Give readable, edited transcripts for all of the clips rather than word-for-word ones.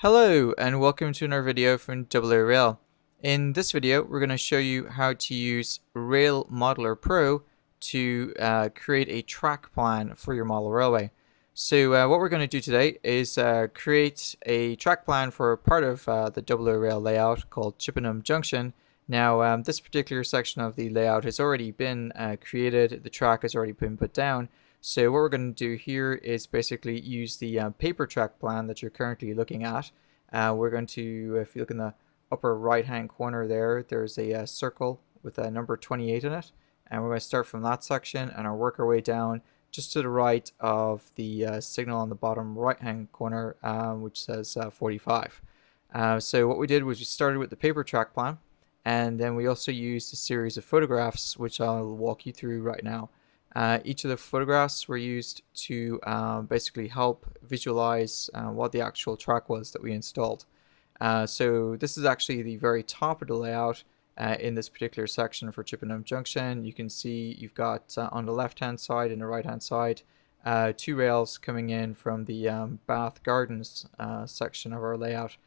Hello and welcome to another video from RailModeller. In this video we're going to show you how to use RailModeller Pro to create a track plan for your model railway. So what we're going to do today is create a track plan for part of the rail layout called Chippenham Junction. Now this particular section of the layout has already been created, the track has already been put down. So what we're going to do here is basically use the paper track plan that you're currently looking at. We're going to, if you look in the upper right hand corner there's a circle with a number 28 in it. And we're going to start from that section and work our way down just to the right of the signal on the bottom right hand corner, which says 45. So what we did was we started with the paper track plan, and then we also used a series of photographs, which I'll walk you through right now. Each of the photographs were used to basically help visualize what the actual track was that we installed. So this is actually the very top of the layout in this particular section for Chippenham Junction. You can see you've got on the left hand side and the right hand side two rails coming in from the Bath Gardens section of our layout,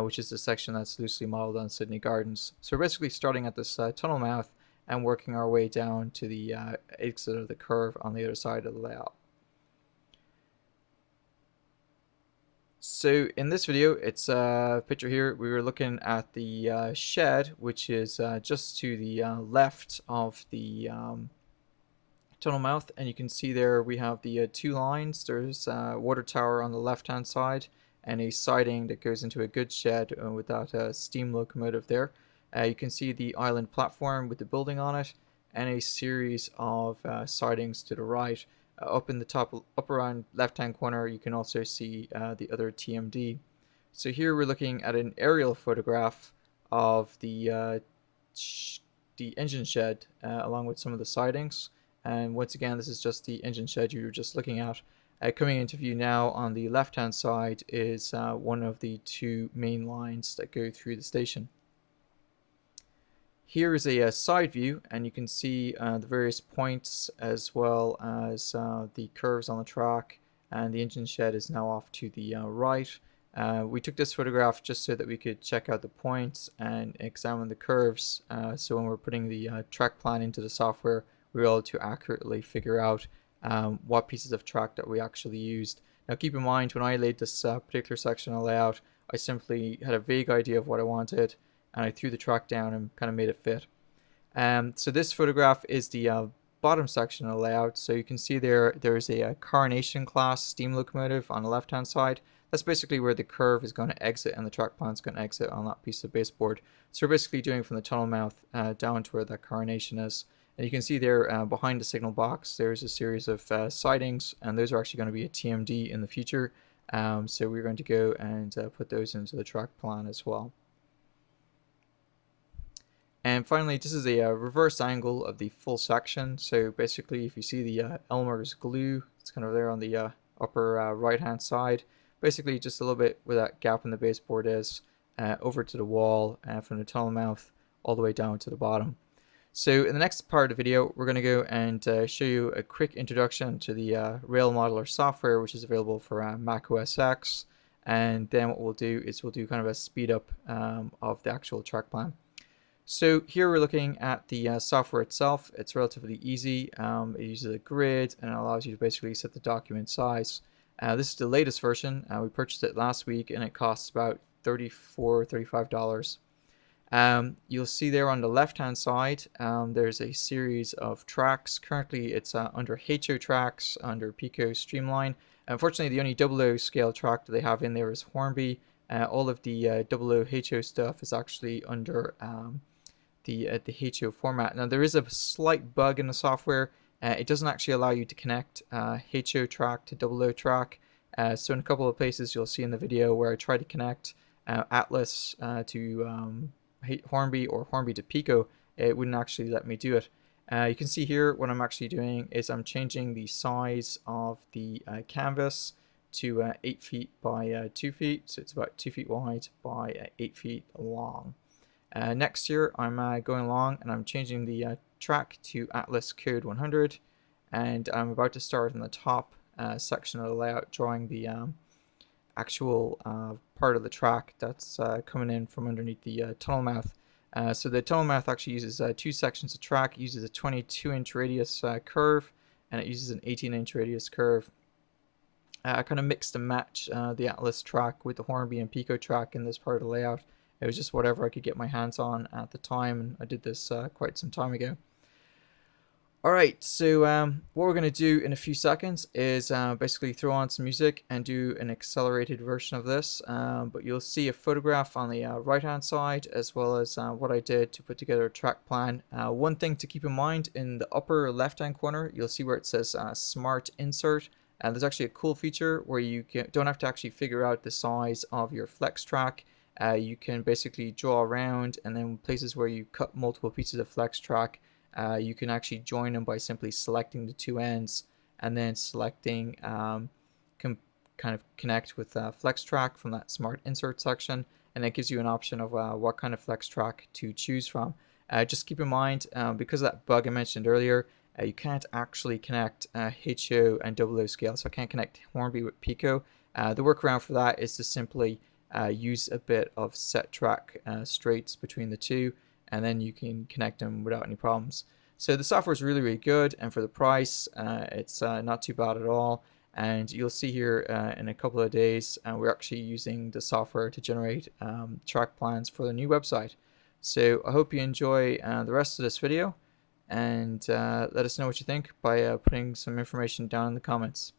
which is the section that's loosely modeled on Sydney Gardens. So we're basically starting at this tunnel mouth and working our way down to the exit of the curve on the other side of the layout. So in this video, it's a picture here. We were looking at the shed, which is just to the left of the tunnel mouth, and you can see there we have the two lines. There's a water tower on the left hand side and a siding that goes into a goods shed with that steam locomotive there. You can see the island platform with the building on it and a series of sidings to the right. Up in the top upper left hand corner you can also see the other TMD. So here we're looking at an aerial photograph of the engine shed along with some of the sidings, and once again this is just the engine shed you were just looking at. Coming into view now on the left hand side is one of the two main lines that go through the station. Here is a side view, and you can see the various points as well as the curves on the track, and the engine shed is now off to the right. We took this photograph just so that we could check out the points and examine the curves, so when we're putting the track plan into the software we're able to accurately figure out what pieces of track that we actually used. Now keep in mind, when I laid this particular section of layout, I simply had a vague idea of what I wanted, and I threw the track down and kind of made it fit. So this photograph is the bottom section of the layout. So you can see there's a Coronation class steam locomotive on the left hand side. That's basically where the curve is going to exit and the track plan is going to exit on that piece of baseboard. So we're basically doing from the tunnel mouth down to where that Coronation is. And you can see there behind the signal box there's a series of sidings, and those are actually going to be a TMD in the future. So we're going to go and put those into the track plan as well. And finally, this is a reverse angle of the full section. So basically, if you see the Elmer's glue, it's kind of there on the upper right hand side. Basically, just a little bit where that gap in the baseboard is, over to the wall, from the tunnel mouth all the way down to the bottom. So in the next part of the video, we're going to go and show you a quick introduction to the RailModeller software, which is available for macOS X. And then what we'll do is we'll do kind of a speed up of the actual track plan. So here we're looking at the software itself. It's relatively easy. It uses a grid and it allows you to basically set the document size. This is the latest version. We purchased it last week and it costs about $35. You'll see there on the left hand side there's a series of tracks. Currently it's under HO tracks, under Pico Streamline. Unfortunately the only 00 scale track that they have in there is Hornby. All of the 00 HO stuff is actually under the HO format. Now there is a slight bug in the software. It doesn't actually allow you to connect HO track to 00 track. So in a couple of places you'll see in the video where I try to connect Atlas to Hornby or Hornby to Pico, it wouldn't actually let me do it. You can see here what I'm actually doing is I'm changing the size of the canvas to 8 feet by 2 feet, so it's about 2 feet wide by 8 feet long. Next here I'm going along and I'm changing the track to Atlas Code 100, and I'm about to start in the top section of the layout, drawing the actual part of the track that's coming in from underneath the tunnel mouth. So the tunnel mouth actually uses two sections of track. It uses a 22-inch radius curve, and it uses an 18-inch radius curve. I kind of mixed and matched the Atlas track with the Hornby and Pico track in this part of the layout. It was just whatever I could get my hands on at the time, and I did this quite some time ago. Alright, so what we're going to do in a few seconds is basically throw on some music and do an accelerated version of this, but you'll see a photograph on the right hand side, as well as what I did to put together a track plan. One thing to keep in mind, in the upper left hand corner you'll see where it says Smart Insert. There's actually a cool feature where you don't have to actually figure out the size of your flex track. You can basically draw around, and then places where you cut multiple pieces of flex track, you can actually join them by simply selecting the two ends and then selecting kind of connect with flex track from that smart insert section, and that gives you an option of what kind of flex track to choose from. Just keep in mind, because of that bug I mentioned earlier, you can't actually connect HO and OO scale, so I can't connect Hornby with Pico. The workaround for that is to simply use a bit of set track straights between the two, and then you can connect them without any problems. So the software is really, really good, and for the price, it's not too bad at all. And you'll see here in a couple of days, we're actually using the software to generate track plans for the new website. So I hope you enjoy the rest of this video, and let us know what you think by putting some information down in the comments.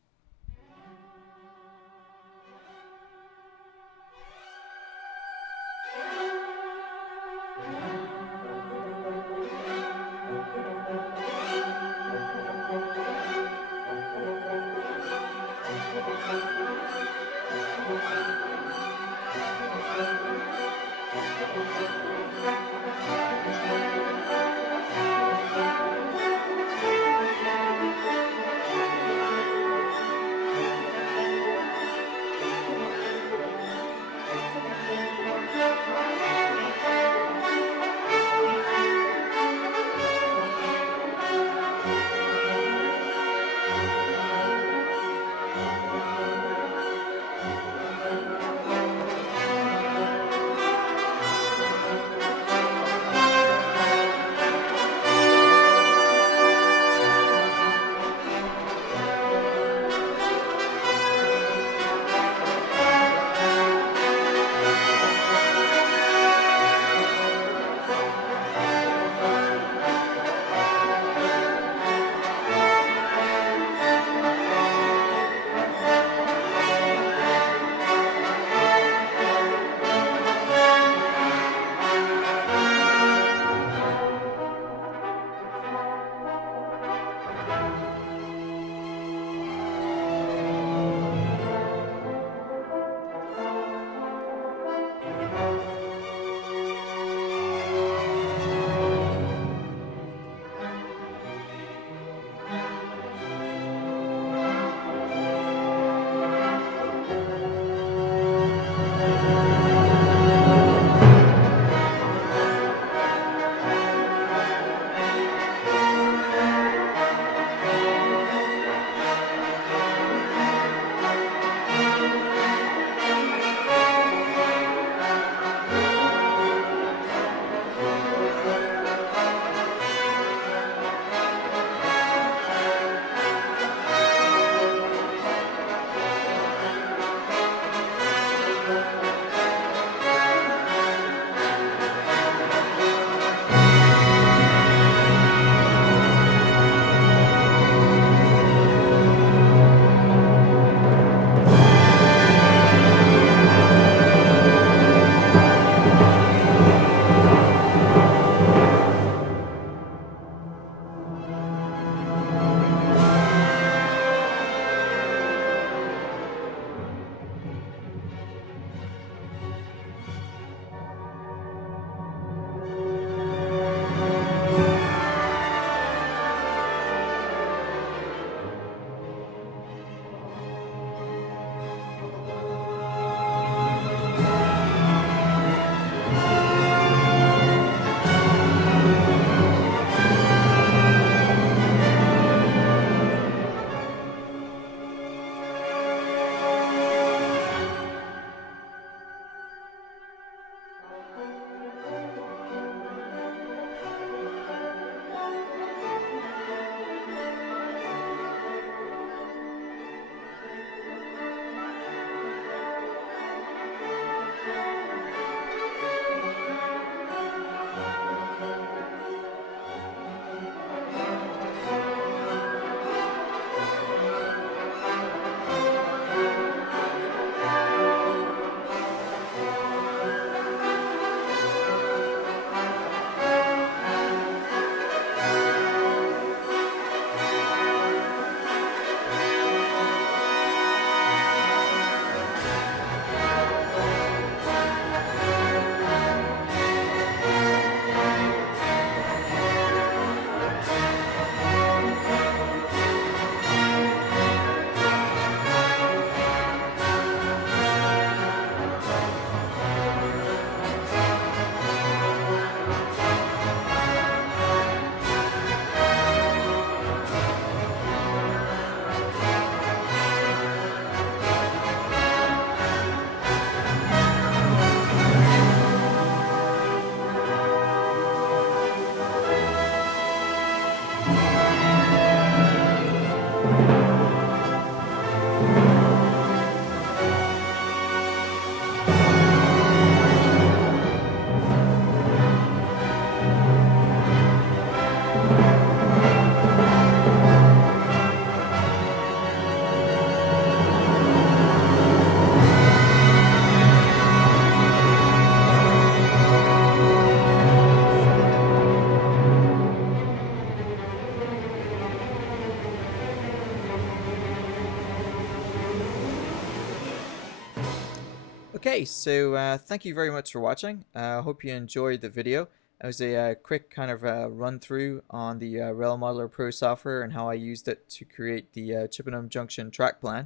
Okay, so thank you very much for watching. I hope you enjoyed the video. It was a quick kind of run through on the RailModeller Pro software and how I used it to create the Chippenham Junction track plan.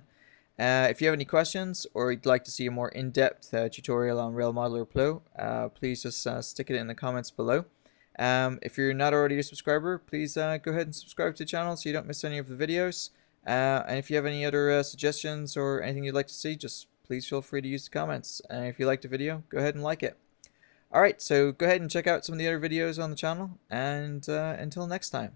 If you have any questions or you'd like to see a more in-depth tutorial on RailModeller Pro, please just stick it in the comments below. If you're not already a subscriber, please go ahead and subscribe to the channel so you don't miss any of the videos. And if you have any other suggestions or anything you'd like to see, just please feel free to use the comments. And if you liked the video, go ahead and like it. Alright, so go ahead and check out some of the other videos on the channel, and until next time.